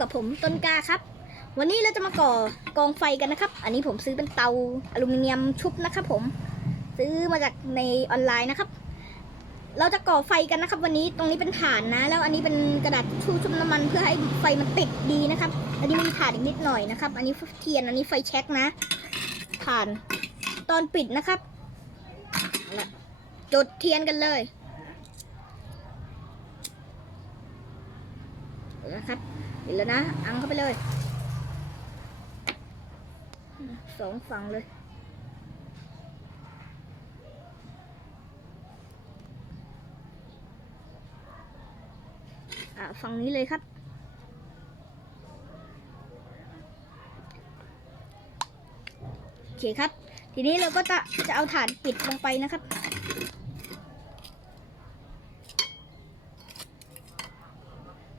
กับผมต้นกาครับ วันนี้เราจะมาก่อกองไฟกันนะครับ อันนี้ผมซื้อเป็นเตาอลูมิเนียมชุบนะครับ ผม ซื้อมาจากในออนไลน์นะครับ เราจะก่อไฟกันนะครับ วันนี้ตรงนี้เป็นถ่านนะ แล้วอันนี้เป็นกระดาษชูชุบน้ำมันเพื่อให้ไฟมันติดดีนะครับ อันนี้มีถ่านอีกนิดหน่อยนะครับ อันนี้เทียนอันนี้ไฟแช็กนะถ่านตอนปิดนะครับเอาละจุดเทียนกันเลย เอาละครับ เห็นแล้วนะ อังเข้าไปเลย สองฝั่งเลย อะฝั่งนี้เลยครับโอเคครับ ทีนี้เราก็จะจะเอาฐานปิดลงไปนะครับ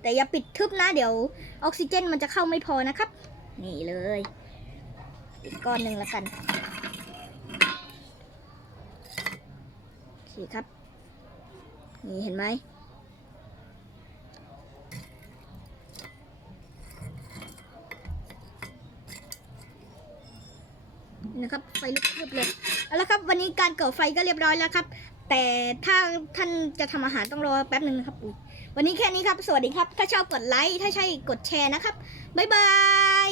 แต่อย่าปิดทึบนะ เดี๋ยวออกซิเจนมันจะเข้าไม่พอนะครับ นี่เลย อีกก้อนหนึ่งแล้วกันโอเคครับ นี่เห็นไหมนะครับไฟลุกพรึบเลยเอาละครับ วันนี้การเก่อไฟก็เรียบร้อยแล้วครับ แต่ถ้าท่านจะทำอาหารต้องรอแป๊บหนึ่งนะครับ วันนี้แค่นี้ครับ สวัสดีครับ ถ้าชอบกดไลค์ ถ้าใช่กดแชร์นะครับ บ๊ายบาย